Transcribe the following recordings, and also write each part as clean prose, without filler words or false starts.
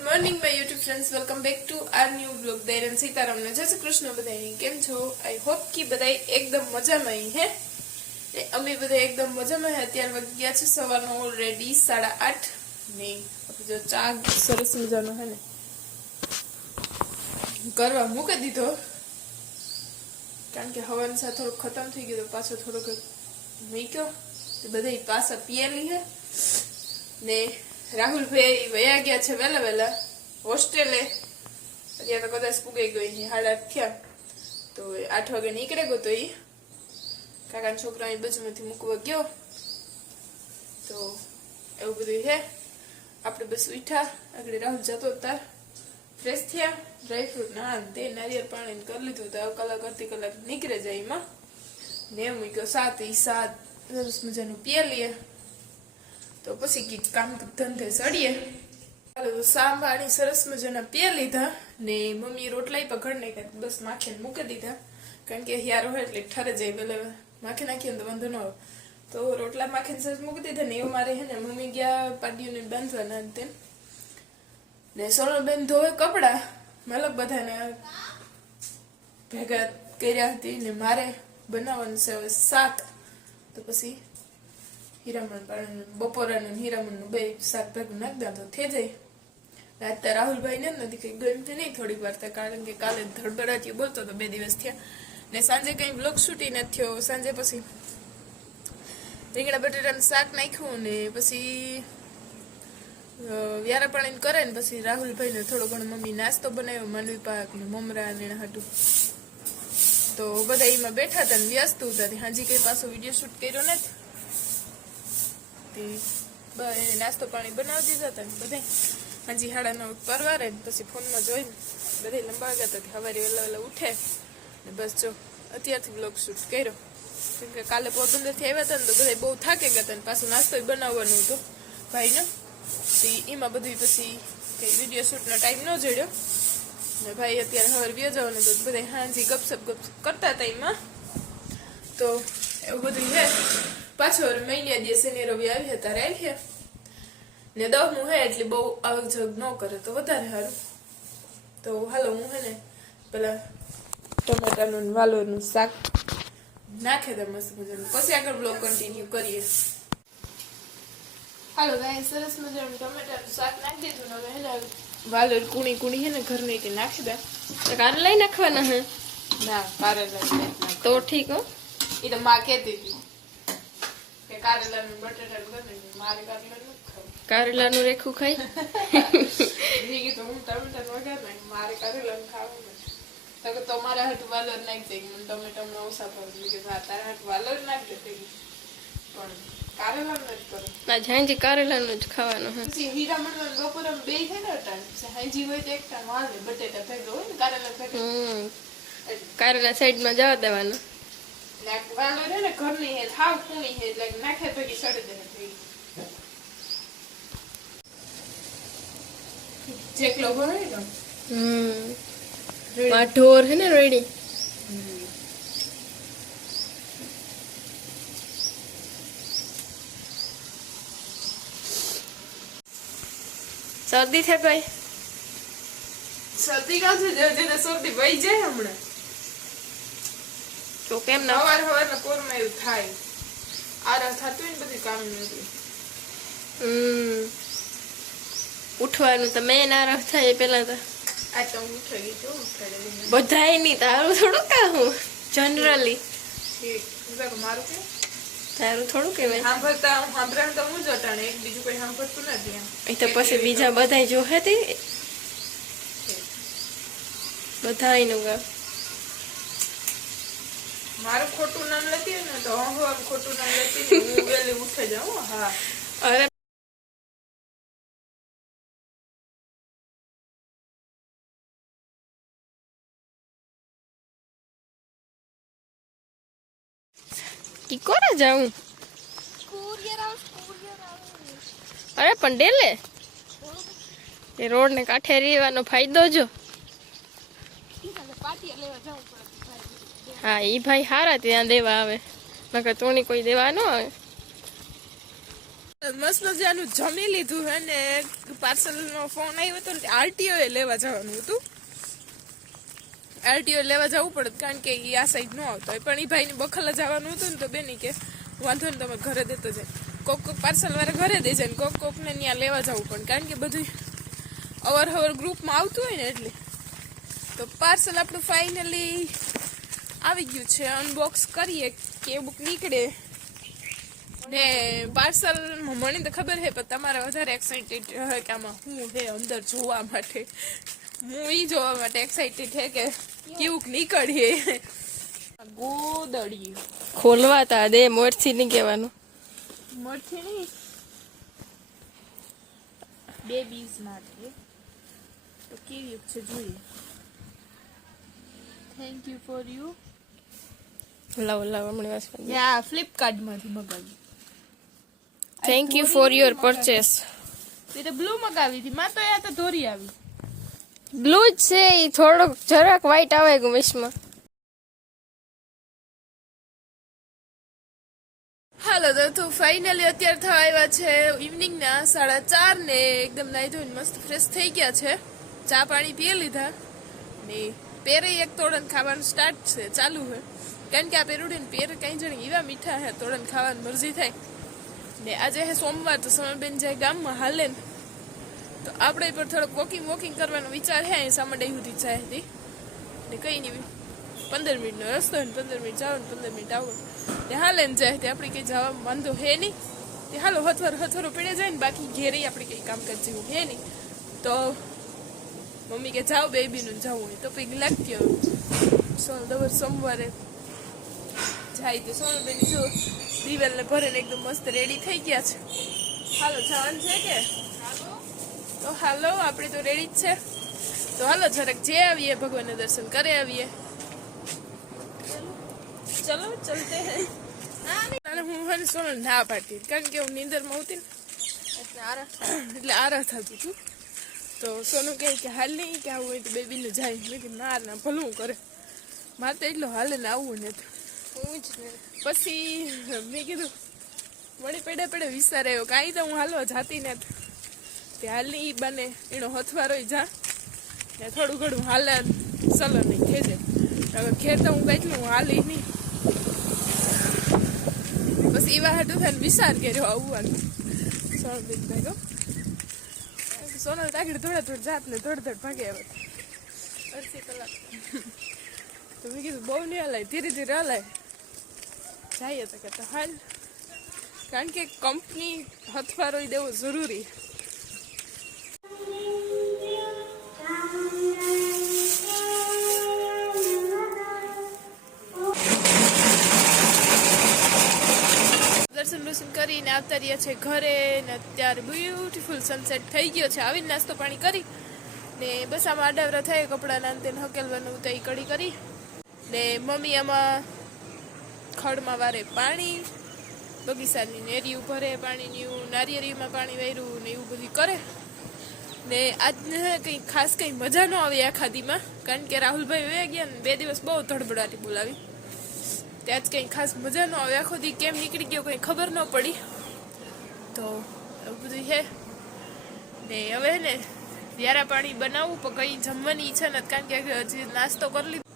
Good morning my YouTube friends, welcome back to our new blog. દૈરન સીતારામને જય શ્રી કૃષ્ણ. બધાય કેમ છો? આઈ હોપ કે બધાય એકદમ મજામાં હે. અમે બધા એકદમ મજામાં હે. અત્યારે વાગ્યા છે સવારનો ઓલરેડી 8:30 ને જો ચા સરસ મજાનો હે ને કરવા મૂકી દીધો, કારણ કે હવન સા થોડોક ખતમ થઈ ગયો, પાછો થોડોક મૂક્યો તો બધા પાછા પીએલી હે ને રાહુલભાઈ વયા ગયા છે વહેલા વહેલા હોસ્ટેલે. અત્યારે તો કદાચ પૂગાઈ ગઈ 8:30 થયા, તો 8 વાગે નીકળે ગયો. તો એ કાકાના છોકરાની બાજુમાંથી મૂકવા ગયો. તો એવું બધું છે. આપણે બસ ઉઠ્યા, આગળ રાહુલ જતો તાર ફ્રેશ થયા, ડ્રાયફ્રૂટ ના તે નારિયેળ પાણી કરી લીધું. તો કલાક અડધી કલાક નીકળે જાય એમાં ને મૂક્યો 7 સરસ મજાનું પીએ લઈએ. તો પછી કીક કામ ધંધે સડીએ. ચાલો સાંભાણી સરસ મજાના પીએ લીધા ને મમ્મી રોટલા પકડ નાખ્યા, બસ માખીને મૂકી દીધા, કારણ કે યાર હોય એટલે ઠરે જાય, ભલે માખી નાખીએ તો વાંધો ન આવે. તો રોટલા માખીને સરસ મૂકી દીધા ને એવું મારે હે ને મમ્મી ગયા પાડીઓને બાંધવાના તેમ ને સોનલબેન ધોવે કપડા, મતલબ બધાને ભેગા કર્યા હતી ને મારે બનાવવાનું છે હવે શાક. તો પછી હીરામણ પાણી બપોરાનું હીરામણનું બે શાક ભેગું નાખ દે તો થઈ જાય. અત્યારે રાહુલભાઈ ને નથી કઈ ગમતી નહીં થોડીક વાર, કારણ કે કાલે ધડબડાટી બોલતો તો 2 દિવસ થયા ને સાંજે કઈ બ્લોગ શૂટિંગ નથી થયો. સાંજે પછી રીંગણા બટેટાનું શાક નાખ્યું ને પછી વ્યારા પાણી કરે ને પછી રાહુલભાઈ ને થોડો ઘણો મમ્મી નાસ્તો બનાવ્યો, માંડવી પાક ને મમરા ને હાટું. તો બધા એમાં બેઠા હતા ને વ્યસ્ત હતા. હાજી કઈ પાછો વિડીયો શૂટ કર્યો નથી. એને નાસ્તો પાણી બનાવી દીધા હતા ને બધા હાજી 9:30 પરવારે પછી ફોનમાં જોઈને બધા લંબા ગયા હતા. સવારે વહેલા વહેલા ઉઠે ને બસ જો અત્યારથી બ્લોગ શૂટ કર્યો, કેમ કે કાલે પોરબંદરથી આવ્યા હતા ને તો બધા બહુ થાકી ગયા હતા ને પાછું નાસ્તો બનાવવાનું હતો ભાઈનો. એમાં બધું પછી કઈ વિડીયો શૂટનો ટાઈમ ન જડ્યો ને ભાઈ અત્યારે હવે વ્યો જવાનું તો બધા હાજી ગપસપ કરતા હતા એમાં. તો એવું બધું છે. પાછો મહિના દિવસે ને રવિ આવી હતા આવી ને 10મું હે એટલે બહુ આવક જગ ન કરે તો વધારે સારું. તો હાલો હું હે ને પેલા ટમાટાનું વાલોરનું શાક નાખે તો મસ્ત મજાનું, પછી આગળ બ્લોગ કન્ટિન્યુ કરીએ. હાલો ભાઈ સરસ મજાનું ટમેટાનું શાક નાખી દીધું ને હવે હે ને વાલોર કુણી કુણી હે ને ઘરની તે નાખી દે. કારેલા લઈ નાખવાના હે? ના કારેલા તો ઠીક હો. એ તો માં કહેતી હતી કે કારેલાનું બટેટાનું બને, મારે કારેલાનું કારેલાનું રેખું ખાઈ તો હું ટમેટાનું વઘાર નાખ, મારે કારેલાનું ખાવાનું તો મારા હાથ વાલોર નાખી દે. મને ટમેટા ઓછા ભાવે કે તારા હાથ વાલોર નાખી દે, પણ કારેલાનું જ કરો. ના હાંજી કારેલાનું જ ખાવાનું હે. પછી હીરામણ બપોરે બે થાય ને અટાણ હાંજી હોય તો એક ટાણ વાલે બટેટા ભેગા હોય ને કારેલા ભેગા કારેલા સાઈડમાં જવા દેવાના. વાલોર હે ને ઘરની હે હાવ કુણી હે એટલે નાખે ભેગી સડી દે ભેગી જેકલો ભરે ને ઢોર હે ને રેડી. શરદી છે ભાઈ? શરદી કાંથી જેને શરદી વહી જાય હમણાં તો કેમ ના સવાર કોરમાં એવું થાય. આરા થતું હોય ને બધું કામ નથી. ઉઠવાનું તો મેં નારાજ થાય પેલા તો. આ તો હું ઉઠાઈ ગઈ છું, ઉઠાઈ બધાય નહીં, તારું થોડું કાહું જનરલી મારું કે તારું થોડું કહેવાય. સાંભળવાનું તો હું જ અટાણે, એક બીજું કઈ સાંભળતું નથી એમ. એ તો પછી બીજા બધા જોહે તે બધા એનું ગામ મારું ખોટું નામ લેતી હોય ને તો હું ખોટું નામ લેતી હું વહેલી ઉઠે જાઉં. હા અરે કી કોરા જાઉં? અરે પણ ડેલે એ રોડ ને કાંઠે રહેવાનો ફાયદો જો. હા ઈ ભાઈ હારા ત્યાં દેવા આવે, નકર તોણી કોઈ દેવા ન આવે. મસ્ત મજાનું જમી લીધું હે ને પાર્સલનો ફોન આવ્યો હતો ને આરટીઓ એ લેવા જવાનું હતું. આરટીઓ લેવા જવું પડે કારણ કે એ આ સાઈડ ન આવતો હોય, પણ એ ભાઈને બખલા જવાનું હતું ને તો બેની કે વાંધો ને તમે ઘરે દેતો જાય. કોક પાર્સલ વાળા ઘરે દે જાય ને કોકને ત્યાં લેવા જવું પણ કારણ કે બધું અવર ગ્રુપમાં આવતું હોય ને એટલે. તો પાર્સલ આપણું ફાઇનલી આવી ગયું છે. અનબોક્સ કરીએ કેવું નીકળે ને. પાર્સલ મને તો ખબર છે પણ તમારે વધારે એક્સાઇટેડ હોય કે આમાં શું છે અંદર જોવા માટે. હું ઈ જોવા માટે એક્સાઇટેડ છે કે કેવું નીકળીએ. ગોદડી ખોલવા તા દે, મોરથી નહીં કહેવાનું. મોરથી નહીં, બેબીઝ માટે. તો કેવી છે જોઈએ. Thank you for you. લાવ હમણાં વાત કરી. યા ફ્લિપકાર્ટમાંથી મગાવી. Thank you for your purchase. તે તો બ્લુ મગાવી હતી માં, તો યા તો ધોરી આવી. બ્લુ જ છે, એ થોડોક જરાક વ્હાઈટ આવે ગુમિશમાં. હાલો તો ફાઇનલી અત્યારે થવા આવ્યા છે ઇવનિંગના 4:30 ને. એકદમ નાહી ધોઈને મસ્ત ફ્રેશ થઈ ગયા છે. ચા પાણી પી લીધા ને પેરે એક તોડન ખાવાનું સ્ટાર્ટ છે, ચાલુ છે. કારણ કે આ પેરુડીને પેર કઈ જણ એવા મીઠા હે, તોડન ખાવાની મરજી થાય ને. આજે હે સોમવાર, તો સમરબેન જાય ગામમાં હાલે ને, તો આપણે પણ થોડોક વોકિંગ કરવાનો વિચાર છે. અહીં સામાડે સુધી જાય હતી ને કઈ નહીં 15 મિનિટનો રસ્તો હોય ને 15 મિનિટ જાવ ને 15 મિનિટ આવો તે હાલે ને જાય. તે આપણે કંઈ જવામાં વાંધો હે નહીં. તે હાલો હથવારો પીડે જાય ને, બાકી ઘેરે આપણે કંઈ કામકાજ જેવું હે નહીં. તો મમ્મી કે જાઓ બેબીનું જવું હોય તો કંઈક લાગતી હોય. સોમવારે જાય તો સોનલબેન જો દિવાલને ભરીને એકદમ મસ્ત રેડી થઈ ગયા છે. હાલો જવાનું છે કે? તો હાલો આપણે તો રેડી જ છે. તો હાલો જરાક જે આવીએ ભગવાનના દર્શન કરે આવીએ. ચલો ચલતે હે. અને હું હે સોનલ ના પાડતી કારણ કે હું નીંદરમાં આવતી ને એટલે આરા થતું હતું. તો સોનું કહે કે હાલ નહીં કે આવું હોય તો બેબીને જાય. મેં કીધું ના ભલું કરે, મારે તો એટલું હાલે ને આવવું ને. પછી મેં કીધું વળી પડે વિચાર આવ્યો કાંઈ તો હું હાલવા જાતી ને તે હાલ નહીં બને એનો હથવારો જા ને થોડું ઘણું હાલે ચલો નહીં ખેજે. હવે ખેર તો હું કેટલું હાલી નહીં. બસ એવા હાટું થાય ને વિચાર કર્યો આવવાનું. સોનલબેન ભાઈ કહો સોનલ આગળ થોડા જાત ને થોડ ભાગે આવે અડધી કલાક. તો મેં કીધું બહુ નહીં હલાય, ધીરે ધીરે હલાય જઈએ તો કે હાલ. કારણ કે કંપની હથવારો દેવો જરૂરી. દર્શન કરીને આવતા રહ્યા છે ઘરે ને. અત્યારે બ્યુટીફુલ સનસેટ થઈ ગયો છે. આવીને નાસ્તો પાણી કરી ને બસ આમાં આડાવરા થાય કપડાના અંતે હકેલવાનું તો એ કડી કરી ને. મમ્મી આમાં ખડમાં વારે પાણી, બગીચાની નેરિયું ભરે પાણીનું, નારિયેળીમાં પાણી વાર્યું ને એવું બધું કરે ને. આજને કંઈ ખાસ કંઈ મજા ન આવી આ ખાદીમાં કારણ કે રાહુલભાઈ વયા ગયા ને 2 દિવસ બહુ ધડબડાટી બોલાવી. ત્યાં જ કંઈ ખાસ મજા ન આવે. આખો દી કેમ નીકળી ગયો કંઈ ખબર ન પડી. તો એવું બધું છે ને. હવે ને વ્યારા પાણી બનાવવું પણ કંઈ જમવાની ઈચ્છા નથી કારણ કે હજી નાસ્તો કરી લીધો.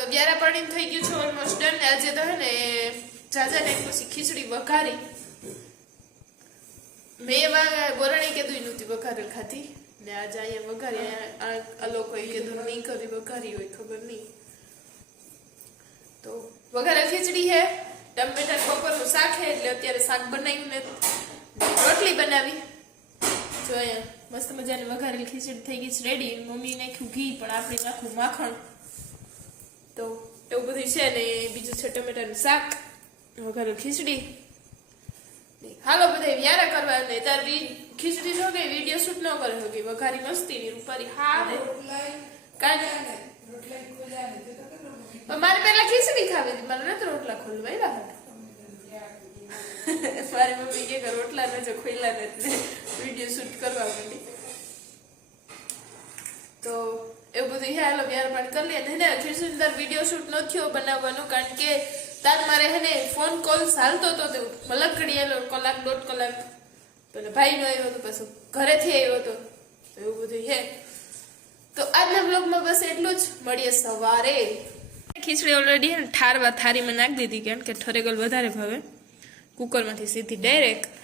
તો વ્યારા પાણી થઈ ગયું છે ઓલમોસ્ટ ડન. આજે તો હે ને જાજા ને પછી ખીચડી વઘારી. મેં ગોરણી કીધું નહોતી વઘારેલ ખાધી ને આજે અહીંયા વઘારી. આ લોકોએ કીધું નહીં કરી વઘારી હોય ખબર નહીં. તો વઘારેલ ખીચડી હે, ટમેટા બપોરનું શાક હે એટલે અત્યારે શાક બનાવ્યું ને રોટલી બનાવી. જો અહીંયા મસ્ત મજાની વઘારેલ ખીચડી થઈ ગઈ છે રેડી. મમ્મી નાખ્યું ઘી પણ આપણે નાખ્યું માખણ. તો એવું બધું છે ને. બીજું છે ટમેટાનું શાક, વઘારેલ ખીચડી. હાલો બધા વ્યારા કરવા ને તાર ખીચડી જો ગઈ વિડીયો શૂટ ન કરે કે વઘારી મસ્તી ની રૂપારી. હા મારે પેલા ખીચડી ખાવી હતી, મારે નથી રોટલા ખોલવા. મારી મમ્મી કે રોટલા ને જો ખોલ્યા નથી વિડીયો શૂટ કરવા માંડી. તો એવું બધું હે હાલો વ્યાર પાડ કરી લે અને હેને ખીરસુંદર વિડીયો શૂટ ન થયો બનાવવાનું કારણ કે તાર મારે હેને ફોન કોલ ચાલતો હતો તો મલક ઘડી આલો કલાક 1.5 કલાક પેલા ભાઈ નો આવ્યો હતો પાછો ઘરેથી આવ્યો હતો એવું બધું હે તો આજના બ્લોગમાં બસ એટલું જ મળીએ સવારે ખીચડી ઓલરેડી હે ને થારીમાં નાખી દીધી કારણ કે ઠરેગલ વધારે ભાવે કુકરમાંથી સીધી ડાયરેક્ટ